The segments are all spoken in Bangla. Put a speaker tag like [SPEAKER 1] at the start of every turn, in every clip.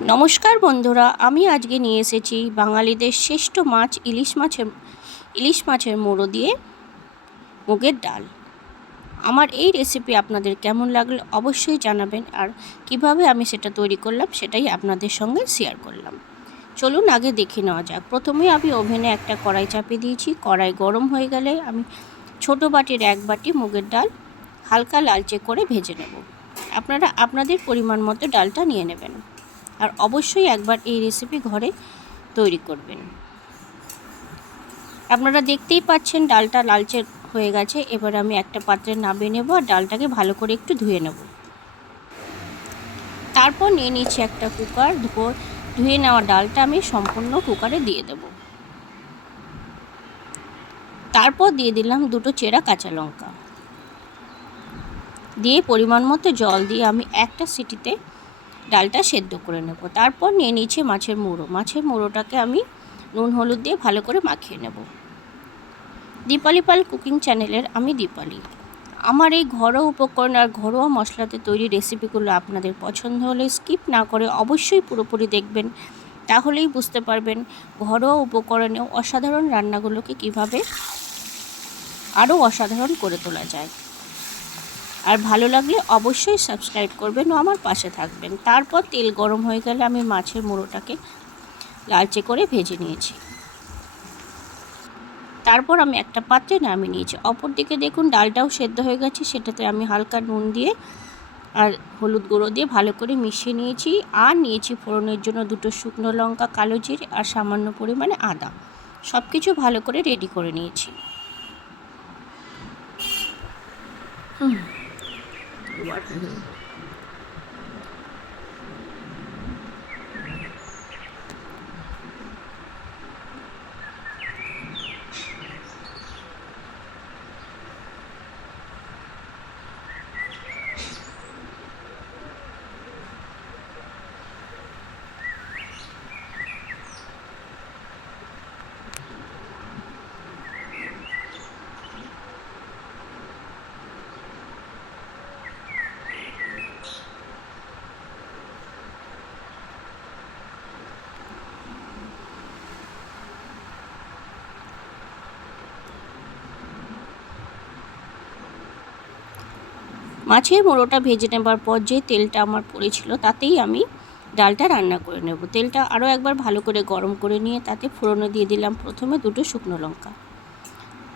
[SPEAKER 1] নমস্কার বন্ধুরা, আমি আজকে নিয়ে এসেছি বাঙালিদের শ্রেষ্ঠ মাছ, ইলিশ মাছের ইলিশ মাছের মোড়ো দিয়ে মুগের ডাল। আমার এই রেসিপি আপনাদের কেমন লাগলে অবশ্যই জানাবেন আর কীভাবে আমি সেটা তৈরি করলাম সেটাই আপনাদের সঙ্গে শেয়ার করলাম। চলুন আগে দেখে নেওয়া যাক। প্রথমে আমি ওভেনে একটা কড়াই চাপিয়ে দিয়েছি। কড়াই গরম হয়ে গেলে আমি ছোট বাটির এক বাটি মুগের ডাল হালকা লালচে করে ভেজে নেব। আপনারা, আপনাদের পরিমাণ মতো ডালটা নিয়ে নেবেন। আর অবশ্যই একবার এই রেসিপি ঘরে তৈরি করবেন। আপনারা দেখতেই পাচ্ছেন ডালটা লালচে হয়ে গেছে। এবার আমি একটা পাত্রে নামিয়ে নেব আর ডালটাকে ভালো করে একটু ধুয়ে নেব। তারপর নিয়ে নিচ্ছি একটা কুকার। ধুয়ে ধুয়ে নেওয়া ডালটা আমি সম্পূর্ণ কুকারে দিয়ে দেব। তারপর দিয়ে দিলাম দুটো চেরা কাঁচা লঙ্কা। দিয়ে পরিমাণ মতো জল দিয়ে আমি একটা সিটিতে ডালটা সেদ্ধ করে নেব। তারপর নিয়ে নিচ্ছি মাছের মুড়ো। মাছের মুড়োটাকে আমি নুন, হলুদ দিয়ে ভালো করে মাখিয়ে নেব। দীপালি পাল কুকিং চ্যানেলের আমি দীপালি। আমার এই ঘরোয়া উপকরণ আর ঘরোয়া মশলাতে তৈরি রেসিপিগুলো আপনাদের পছন্দ হলে স্কিপ না করে অবশ্যই পুরোপুরি দেখবেন। তাহলেই বুঝতে পারবেন ঘরোয়া উপকরণেও অসাধারণ রান্নাগুলোকে কীভাবে আরও অসাধারণ করে তোলা যায়। আর ভালো লাগলে অবশ্যই সাবস্ক্রাইব করবেন ও আমার পাশে থাকবেন। তারপর তেল গরম হয়ে গেলে আমি মাছের মুড়োটাকে লালচে করে ভেজে নিয়েছি। তারপর আমি একটা পাত্রে নামিয়ে নিয়েছি। অপর দিকে দেখুন ডালটাও সেদ্ধ হয়ে গেছে, সেটাতে আমি হালকা নুন দিয়ে আর হলুদ গুঁড়ো দিয়ে ভালো করে মিশিয়ে নিয়েছি আর নিয়েছি ফোড়নের জন্য দুটো শুকনো লঙ্কা, কালো জিরে আর সামান্য পরিমাণে আদা। সব কিছু ভালো করে রেডি করে নিয়েছি। Mm-hmm. মাছের মোড়োটা ভেজে নেবার পর যে তেলটা আমার পড়েছিল, তাতেই আমি ডালটা রান্না করে নেব। তেলটা আরও একবার ভালো করে গরম করে নিয়ে তাতে ফোড়নে দিয়ে দিলাম প্রথমে দুটো শুকনো লঙ্কা।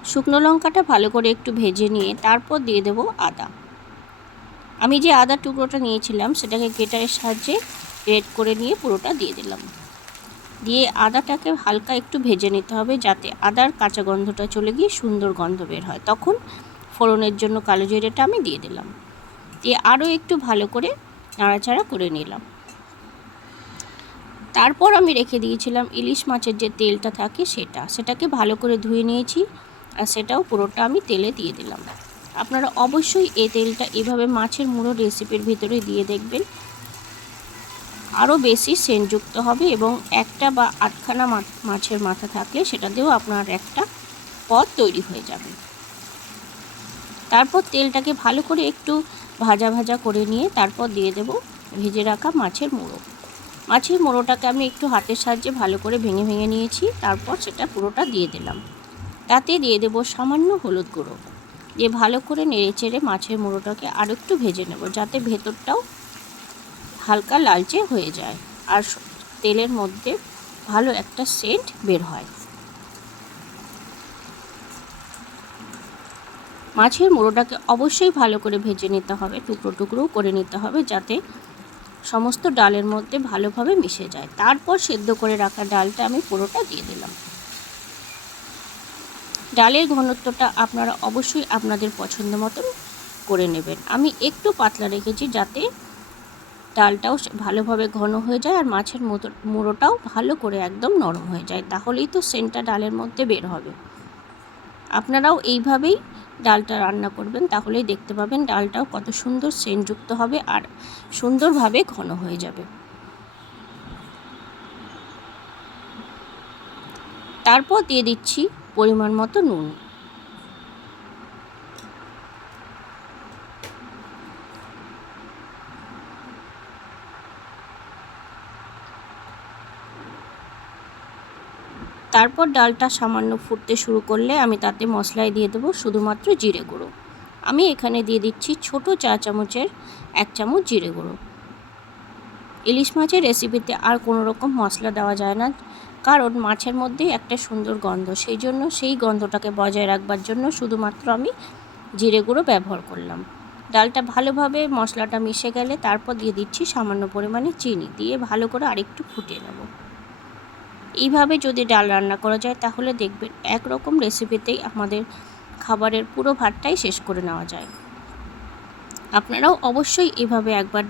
[SPEAKER 1] শুকনো লঙ্কাটা ভালো করে একটু ভেজে নিয়ে তারপর দিয়ে দেব আদা। আমি যে আদা টুকরোটা নিয়েছিলাম, সেটাকে গেটারের সাহায্যে রেড করে নিয়ে পুরোটা দিয়ে দিলাম। দিয়ে আদাটাকে হালকা একটু ভেজে নিতে হবে যাতে আদার কাঁচা গন্ধটা চলে গিয়ে সুন্দর গন্ধ বের হয়। তখন ফোড়নের জন্য কালো জিরেটা আমি দিয়ে দিলাম। দিয়ে আরও একটু ভালো করে নাড়াচাড়া করে নিলাম। তারপর আমি রেখে দিয়েছিলাম ইলিশ মাছের যে তেলটা থাকে সেটা। সেটাকে ভালো করে ধুয়ে নিয়েছি আর সেটাও পুরোটা আমি তেলে দিয়ে দিলাম। আপনারা অবশ্যই এই তেলটা এভাবে মাছের মুড়ো রেসিপির ভিতরে দিয়ে দেখবেন। আরও বেশি সেন্টযুক্ত হবে এবং একটা বা আটখানা মাছের মাথা থাকলে সেটা দিয়েও আপনার একটা পদ তৈরি হয়ে যাবে। তারপর তেলটাকে ভালো করে একটু ভাজা ভাজা করে নিয়ে তারপর দিয়ে দেব ভেজে রাখা মাছের মুড়ো। মাছের মুড়োটাকে আমি একটু হাতের সাহায্যে ভালো করে ভেঙে ভেঙে নিয়েছি, তারপর সেটা পুরোটা দিয়ে দিলাম। তাতে দিয়ে দেব সামান্য হলুদ গুঁড়ো। দিয়ে ভালো করে নেড়ে চেড়ে মাছের মুড়োটাকে আরও একটু ভেজে নেব, যাতে ভেতরটাও হালকা লালচে হয়ে যায় আর তেলের মধ্যে ভালো একটা সেন্ট বের হয়। মাছের মুড়োটাকে অবশ্যই ভালো করে ভেজে নিতে হবে, টুকরো টুকরো করে নিতে হবে যাতে সমস্ত ডালের মধ্যে ভালোভাবে মিশে যায়। তারপর সেদ্ধ করে রাখা ডালটা আমি পুরোটা দিয়ে দিলাম। ডালের ঘনত্বটা আপনারা অবশ্যই আপনাদের পছন্দ মতন করে নেবেন। আমি একটু পাতলা রেখেছি যাতে ডালটাও ভালোভাবে ঘন হয়ে যায় আর মাছের মুড়োটাও ভালো করে একদম নরম হয়ে যায়। তাহলেই তো সেন্টটা ডালের মধ্যে বের হবে। আপনারাও এইভাবেই ডালটা রান্না করবেন, তাহলেই দেখতে পাবেন ডালটাও কত সুন্দর সেন্টযুক্ত হবে আর সুন্দরভাবে ঘন হয়ে যাবে। তারপর দিয়ে দিচ্ছি পরিমাণ মতো নুন। তারপর ডালটা সামান্য ফুটতে শুরু করলে আমি তাতে মশলায় দিয়ে দেবো শুধুমাত্র জিরে গুঁড়ো। আমি এখানে দিয়ে দিচ্ছি ছোট চা চামচের এক চামচ জিরে গুঁড়ো। ইলিশ মাছের রেসিপিতে আর কোনো রকম মশলা দেওয়া যায় না, কারণ মাছের মধ্যেই একটা সুন্দর গন্ধ। সেই জন্য সেই গন্ধটাকে বজায় রাখবার জন্য শুধুমাত্র আমি জিরে গুঁড়ো ব্যবহার করলাম। ডালটা ভালোভাবে মশলাটা মিশে গেলে তারপর দিয়ে দিচ্ছি সামান্য পরিমাণে চিনি। দিয়ে ভালো করে আরেকটু ফুটিয়ে নেব। এইভাবে যদি ডাল রান্না করা যায়, তাহলে দেখবেন একরকম রেসিপিতেই আমাদের খাবারের পুরো ভাতটাই শেষ করে নেওয়া যায়। আপনারাও অবশ্যই এভাবে একবার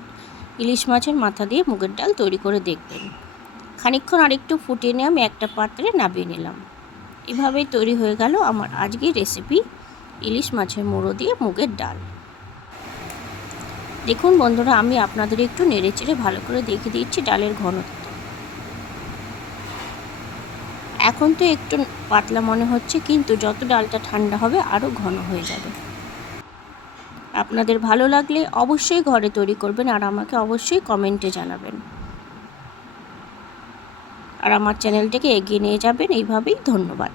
[SPEAKER 1] ইলিশ মাছের মাথা দিয়ে মুগের ডাল তৈরি করে দেখবেন। খানিকক্ষণ আরেকটু ফুটিয়ে নিয়ে আমি একটা পাত্রে নামিয়ে নিলাম। এভাবেই তৈরি হয়ে গেল আমার আজকের রেসিপি ইলিশ মাছের মুড়ো দিয়ে মুগের ডাল। দেখুন বন্ধুরা, আমি আপনাদের একটু নেড়ে চেড়ে ভালো করে দেখিয়ে দিচ্ছি ডালের ঘনত্ব। এখন তো একটু পাতলা মনে হচ্ছে, কিন্তু যত ডালটা ঠান্ডা হবে আরও ঘন হয়ে যাবে। আপনাদের ভালো লাগলে অবশ্যই ঘরে তৈরি করবেন আর আমাকে অবশ্যই কমেন্টে জানাবেন। আর আমার চ্যানেলটাকে এগিয়ে নিয়ে যাবেন, এইভাবেই ধন্যবাদ।